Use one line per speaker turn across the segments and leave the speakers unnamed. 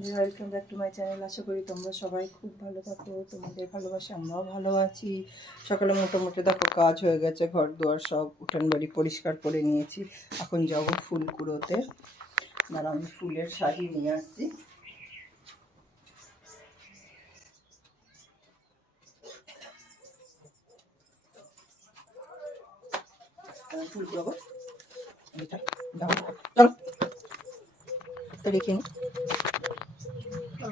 Welcome back to my channel আশা করি তোমরা সবাই খুব ভালো থাকো। তোমাদের ভালোবাসা আমরাও ভালো আছি। সকালে মোটামুটি দেখো কাজ হয়ে গেছে ঘর দুয়ার সব উঠান বাড়ি পরিষ্কার করে নিয়েছি। এখন যাব ফুল কুড়োতে। দাঁড়া, আমি ফুলের শাড়ি নিয়ে আসছি। ফুল কুড়োবো। চলো। রেখে নিই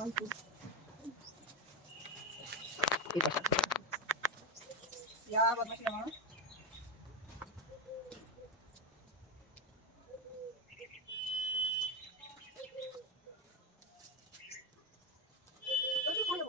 যে কটা পাই ফুল। এই পাশে। ইয়া, বদমাশি না, মা। ওই তো পড়ে যাব।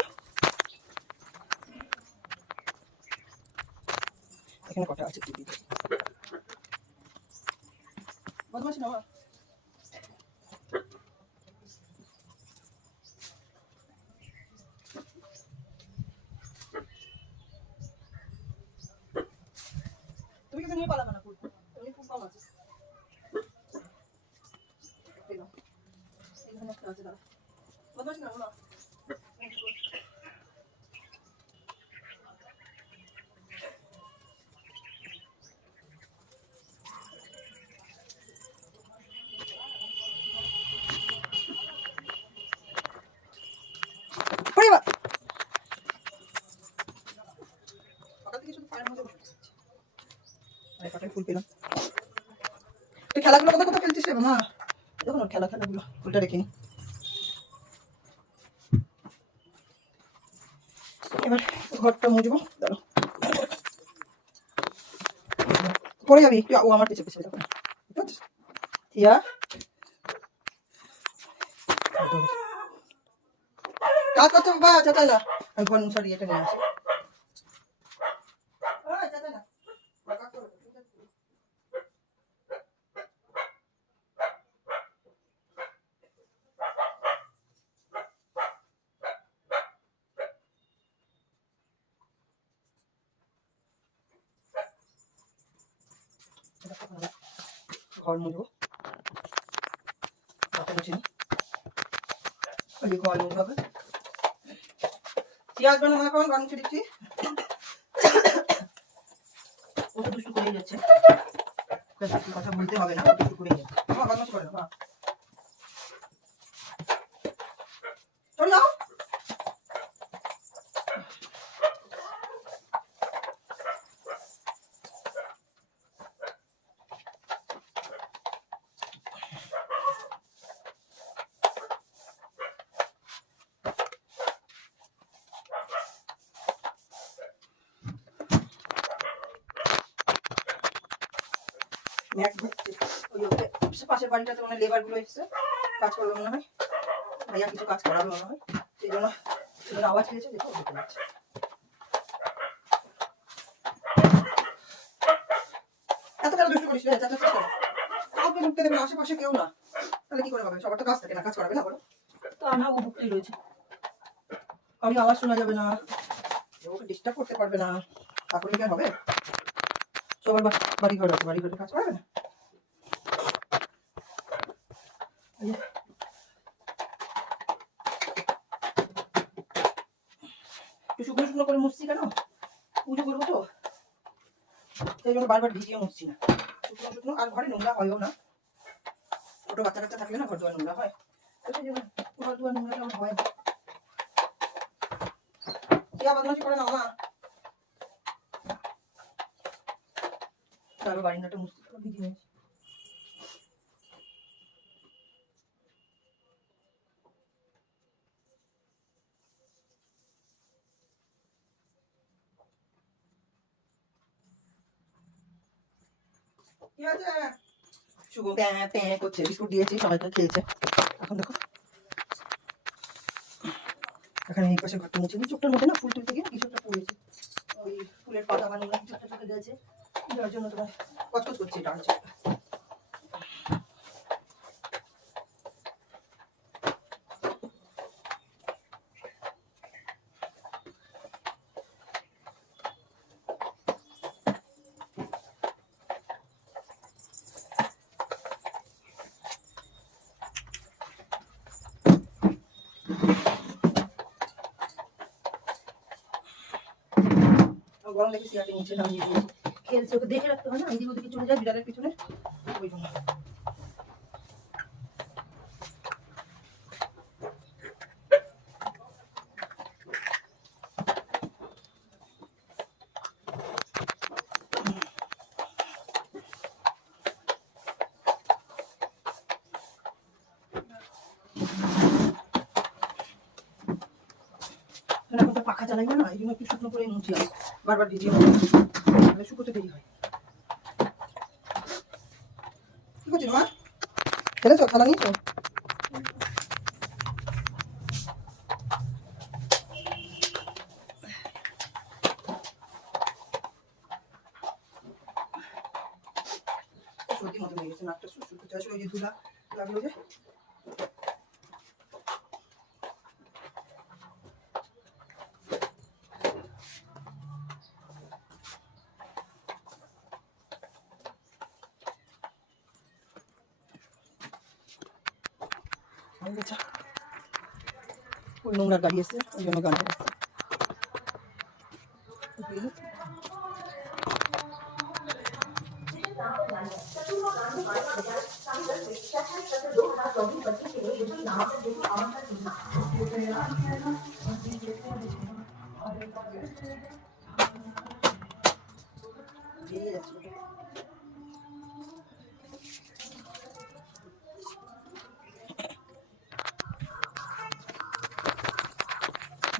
এখানে কটা আছে দিদি বদমাশি না মা। তুমি কিন্তু নিয়ে পালাবে না ফুল তুমি ফুল কম আছে এই নাও। এখানে একটা আছে দাঁড়া বদমাশি না মা। ওরে বাবা। সকাল থেকে শুধু পায়ের মধ্যে বসে আছি। পেলাম তুই খেলাগুলো কোথায় কোথায় খেলছিস রে মা দেখো না খেলা খেলাগুলো ফুলটা রেখে এবার ঘরটা মুছবো, দাঁড়ো। পড়ে যাবি? ও আমার পিছে পিছে দেখো? টিয়া। কাজ করছ বাবা চাচা না আমি ঘর মুছার ইয়েটা নিয়ে আসি ওই, চাচা না। কাজ করো, ঠিক আছে? ঘর ঘরটা মুছে ওই ঘর হবে। কি আসবে না মা এখন ঘর দিচ্ছি। ও তো দুষ্টু যাচ্ছে। কথা বলতে হবে না দুষ্টু করেই যাচ্ছে। করে না চলে যাও। ওই পাশের বাড়িটাতে মানে লেবারগুলো এসছে। কাজ করবে মনে হয়। ভাইয়া কিছু কাজ করাবে মনে হয়। সেই জন্য সেই জন্য আওয়াজ পেয়েছে দেখো দেখতে পাচ্ছে এত কেন দুষ্টু করিস রে? চাচা চাচা কাউকে ঢুকতে দেবে আশেপাশে কেউ না। তাহলে কি করে হবে? সবার তো কাজ থাকে না কাজ করাবে না বলো। তো আমরা ও ঢুকতেই রয়েছে। আমি আওয়াজ শোনা যাবে না। ওকে ডিস্টার্ব করতে পারবে না। তারপরে কি হবে? সবার বাড়ি ঘর আছে বাড়ি ঘরে কাজ করাবে না এই যে। একটু শুকনো শুকনো করে মুছছি কেন? পুজো করব তো। সেই জন্য বারবার ভিজিয়ে মুছছি না। শুকনো শুকনো, আর ঘরে নোংরা হয়ও না। ছোট বাচ্চা কাচ্চা থাকলে না ঘর দুয়ার নোংরা হয়। ঘর দুয়ার নোংরাটা আমার হয়। টিয়া বদমাশি না মা। তারও বারিন্দাটা পুরো ভিজিয়ে নিয়েছি কি আছে শুভ। প্যাঁ প্যাঁ করছে। বিস্কুট দিয়েছি সবাইকে খেয়েছে। এখন দেখো। এখন এই পাশে ঘরটা মুছে চোখটার মধ্যে না ফুল তুলতে পড়েছে। ওই ফুলের পাতা বানানো চোখটা চোখে দিয়েছে যার জন্য তোমার কচকচ করছে এটা হচ্ছে গরম দেখে সিয়াকে নিচে নামিয়ে দিয়েছি। খেলছে ওকে, দেখে রাখতে হয় না? এদিকে ওদিকে চলে যায় বিড়ালের পিছনে। ওই জন্য। এখন তো পাখা চালাই না? এই জন্য একটু শুকনো করে মুছি আমি বারবার মুছি তাহলে শুকোতে দেরি হয়। কি করছিস মা? খেলেছো? খালা নিয়েছো? সর্দি মতো হয়ে গেছে ধুলা লাগল যে হয়ে গেছে ওই নোংরার গাড়ি এসে ওই জন্য গানটা বাজছে। বেরিয়ে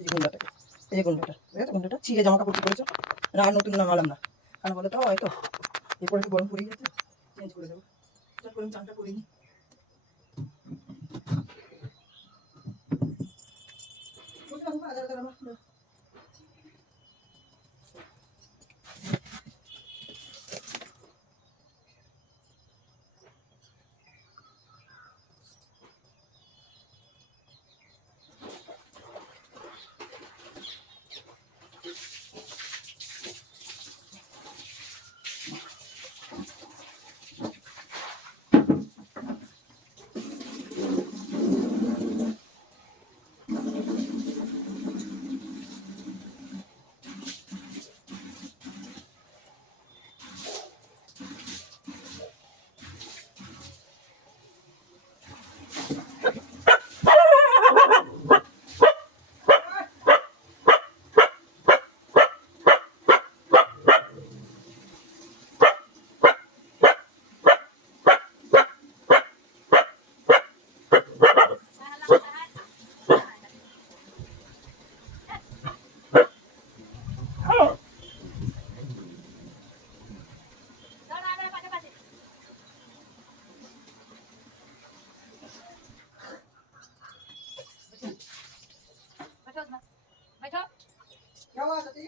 এই গুন্ডাটাকে এই গুন্ডাটা ঠিক আছে? গুন্ডাটা? ছিঁড়ে জামা কাপড় করেছ না আর নতুন নামালাম না। কারণ বলে তো হয়তো এরপরে একটু গরম পড়ে গেছে? চেঞ্জ করে দেবো। চানটা করে নিই। বসে থাকো,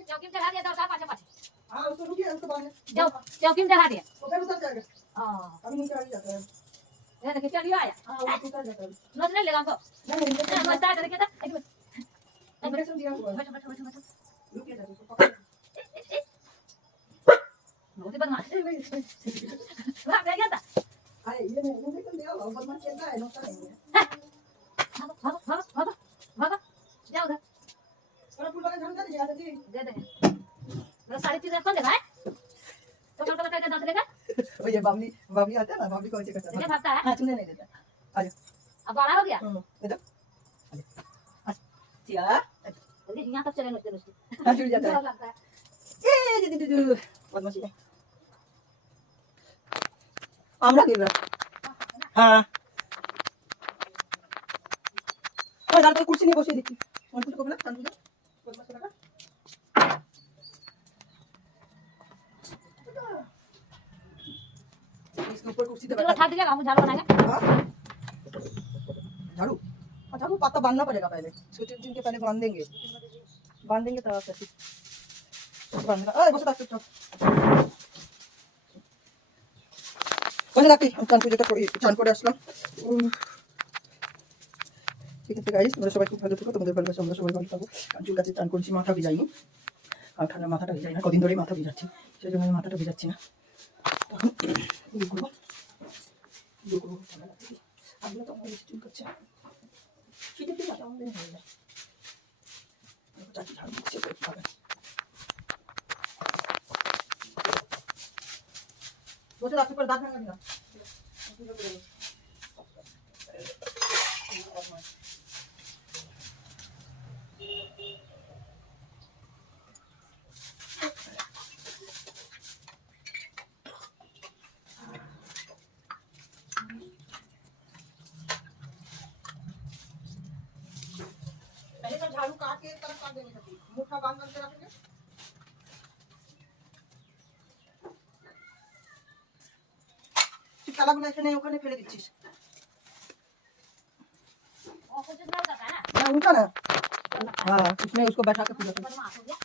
चौकी में चढ़ा दिया तो साहब पाछे पाछे
हाँ उसको रुकिए उसको में
चौकी में चढ़ा दिया
उधर उतर जाएगा
हाँ
अभी नीचे आ जाता है
ये देखिए चढ़ियो आया
हाँ वो उतर जाता है
नोच नहीं लेगा हमको
नहीं नहीं इंजेक्शन
नोच स्टार्ट देखिए तो एक मिनट
है
बैठो बैठो बैठो बैठो
रुकिए जरा उसको पकड़
बहुत ही बदमाश भाग गया था
अरे ये नहीं इंजेक्शन दिया है बदमाश चलता है नुकसान नहीं है बाबली बाबली आता है ना बाबली को ऐसे करता
देखिए
है
भागता है
हाँ चुने नहीं देता आ जाओ
अब बड़ा हो गया
हम्म इधर अच्छा
जल्दी यहाँ तक चले नोचते नोचते
हाँ जुड़ जाता है
डर लगता है
ए दीदी दीदी बदमाशी है আমরা কি হ্যাঁ ওই দাঁড়া কুর্সি নিয়ে বসিয়ে দিচ্ছি আমার কুর্সি করবে না শান্তি বদমাশ इसके ऊपर कुर्सी दे
चलो
बैठा
ठा दीजिएगा हम झाड़ू बनाएंगे
हाँ? झाड़ू हाँ, झाड़ू पत्ता बांधना पड़ेगा पहले सूटी दिन के पहले बांध देंगे बांध देंगे तब कैसे बांधना अरे बस डाक्टर चल বসে রাখি আমি চান পুজোটা করি চান করে আসলাম উম, ঠিক আছে গাইস তোমরা সবাই খুব ভালো থেকো তোমাদের ভালোবাসা আমরা সবাই ভালো থাকবো কারণ চুল গাছে চান করেছি মাথা ভিজাইনি আর ঠান্ডা মাথাটা ভিজাই না কদিন ধরেই মাথা ভিজাচ্ছি সেই জন্য আমি মাথাটা ভিজাচ্ছি না বসে রাখতে পারে দাঁত ভাঙাবি না झाड़ू काट के एक तरफ काट देंगे सबकी मुट्ठा बांध करके रखेंगे তুই খেলাগুলো এখানে ওখানে ফেলে দিচ্ছিস
और कुछ नहीं होता है ना
हाँ उनका ना हाँ उसमें उसको बैठा के पूजा
बदमाश हो गया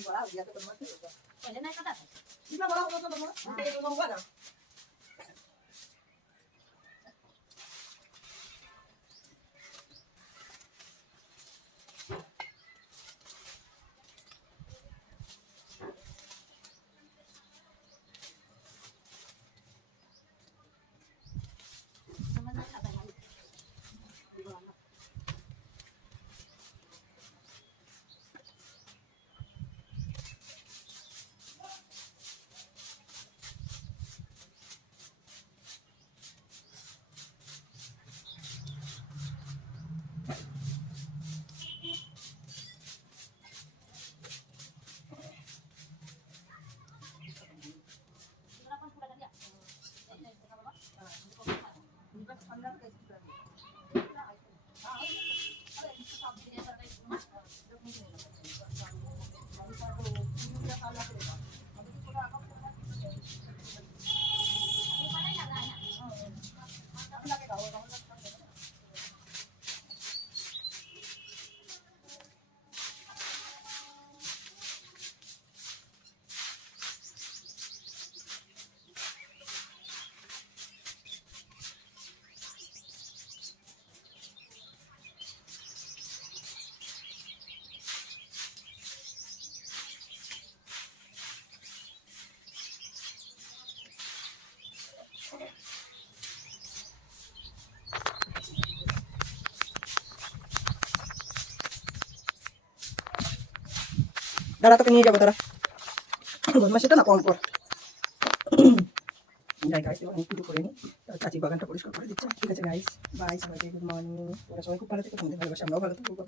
बड़ा हो गया तो बदमाश नहीं होता
पहले नहीं पता था
जितना बड़ा होगा तो बदमाश हाँ। एक होगा ना দাঁড়া, তোকে নিয়ে যাব, দাঁড়া। বদমাশিটা না, কম কর। যাই গাইস এবার আমি পুজো করে নিই। চাচি বাগানটা পরিষ্কার করে দিচ্ছে। ঠিক আছে গাইস বাই সবাইকে গুড মর্নিং ওরা সবাই খুব ভালো থেকো, তোমাদের ভালোবাসা, আমরাও ভালো থাকব